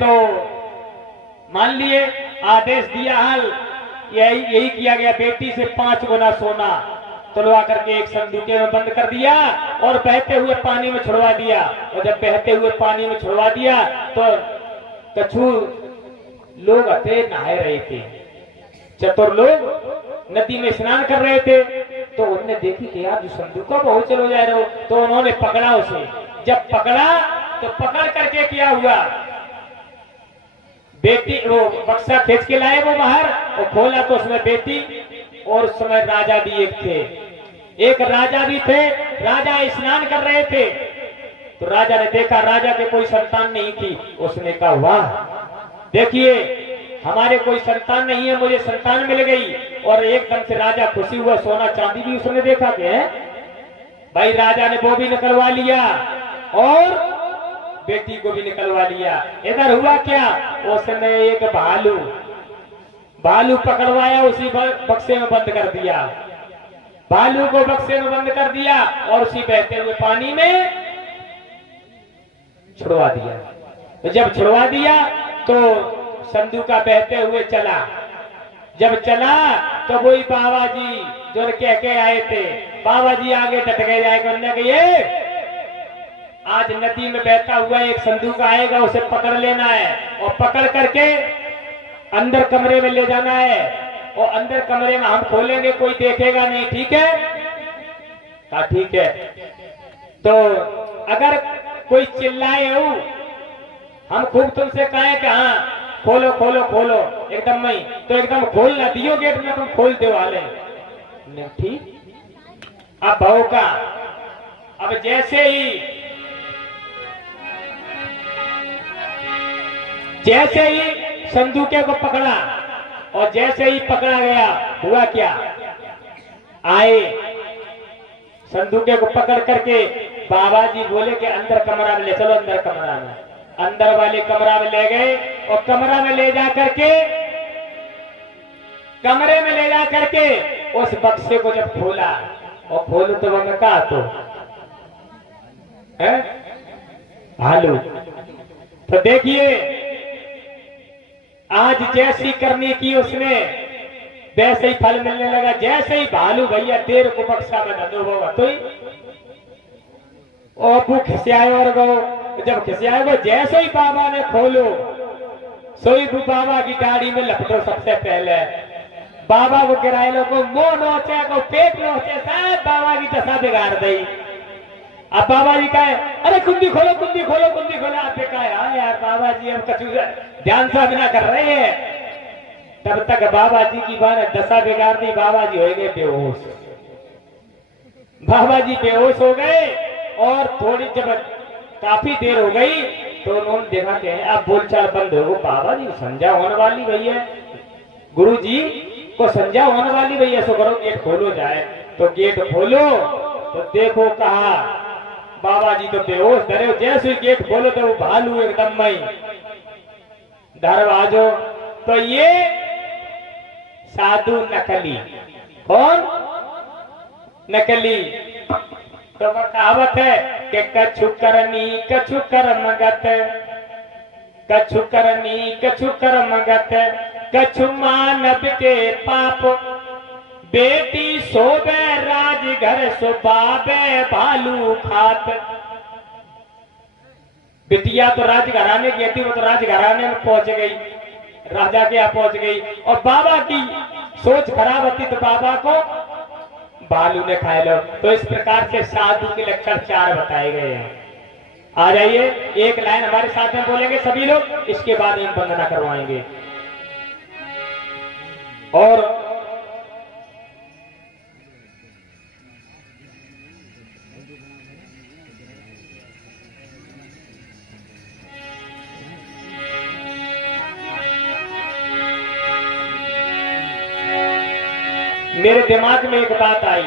तो मान लिए आदेश दिया हल, यही किया गया। बेटी से 5 गुना सोना तुलवा करके एक संदूके में बंद कर दिया और बहते हुए पानी में छुड़वा दिया। और जब बहते हुए पानी में छुड़वा दिया तो कछु लोग अते नहा रहे थे, चतुर लोग नदी में स्नान कर रहे थे। तो उन्होंने देखी कि यार जो संदूका बहुत चलो जा रहे हो, तो उन्होंने पकड़ा उसे। जब पकड़ा तो पकड़ करके क्या हुआ, बेटी वो बक्सा खींच के लाए वो बाहर और खोला तो उसमें बेटी और उस समय राजा भी एक थे, एक राजा भी थे। राजा स्नान कर रहे थे तो राजा ने देखा राजा के कोई संतान नहीं थी। उसने कहा वाह देखिए हमारे कोई संतान नहीं है, मुझे संतान मिल गई। और एकदम से राजा खुशी हुआ, सोना चांदी भी उसने देखा कि है भाई। राजा ने वो भी निकलवा लिया और बेटी को भी निकलवा लिया। इधर हुआ क्या, उसने एक भालू पकड़वाया, उसी बक्से में बंद कर दिया। भालू को बक्से में बंद कर दिया और उसी बहते हुए पानी में छुड़वा दिया। तो जब छुड़वा दिया तो संदूका बहते हुए चला। जब चला तो वही बाबा जी जो कह के आए थे, बाबा जी आगे डट गए जाएगा कि ये आज नदी में बहता हुआ एक संदूक आएगा, उसे पकड़ लेना है और पकड़ करके अंदर कमरे में ले जाना है। और अंदर कमरे में हम खोलेंगे, कोई देखेगा नहीं, ठीक है? हाँ ठीक है। तो अगर कोई चिल्लाए हो, हम खूब तुमसे कहें कि हाँ खोलो खोलो खोलो एकदम नहीं, तो एकदम खोल ना दियो गेट में, तुम खोल दो वाले नहीं, ठीक। अब भाव का अब जैसे ही संदूके को पकड़ा और जैसे ही पकड़ा गया हुआ क्या, आए संदूके को पकड़ करके बाबा जी बोले कि अंदर कमरा में ले चलो, अंदर कमरा में, अंदर वाले कमरा में ले गए। और कमरा में ले जा करके कमरे में ले जा करके उस बक्से को जब खोला और खोलो तो वह कहा तो है भालू। तो देखिए आज जैसी करनी की उसने वैसे ही फल मिलने लगा। जैसे ही भालू भैया देर को बक्सा में धो होगा तो वो खिसियाए और गो। जब खिसियाए गो जैसे ही बाबा ने खोलो सोई बाबा की दाढ़ी में लपटो। सबसे पहले बाबा को गिराए लोगों मुंह नोचे को पेट नोचे, सब बाबा की दशा बिगाड़ दी। अब बाबा जी कहे अरे कुंडी खोलो कुंडी खोलो कुंडी खोलो। आप कहा यार बाबा जी हम कछु ध्यान से बिना कर रहे हैं। तब तक बाबा जी की बात दशा बिगाड़ दी। बाबा जी हो गए बेहोश। बाबा जी बेहोश हो गए और थोड़ी जब काफी देर हो गई तो उन्होंने देखा कि अब बोलचाल बंद हो। बाबा जी संध्या होने वाली भैया, गुरु जी को संध्या होने वाली भैया, सो करो गेट खोलो जाए। तो गेट खोलो तो देखो कहा बाबा जी तो बेहोश धरे। जैसे गेट खोलो तो वो भालू एकदम मई दरवाजो। तो ये साधु नकली, कौन नकली? तो कहावत है कि कछु करनी कछु कर्मगत, कछु करनी कछु कर्मगत, कछु मानव के पाप। बेटी सोबे राजघर सुबाबे भालू खात। बिटिया तो राजघराने की थी, वो तो राजघराने में पहुंच गई, राजा के यहाँ पहुंच गई। और बाबा की सोच खराब होती तो बाबा को भालू ने खाए लो। तो इस प्रकार से साधु के लक्षण 4 बताए गए हैं। आ जाइए एक लाइन हमारे साथ में बोलेंगे सभी लोग, इसके बाद हम वंदना करवाएंगे। और मेरे दिमाग में एक बात आई,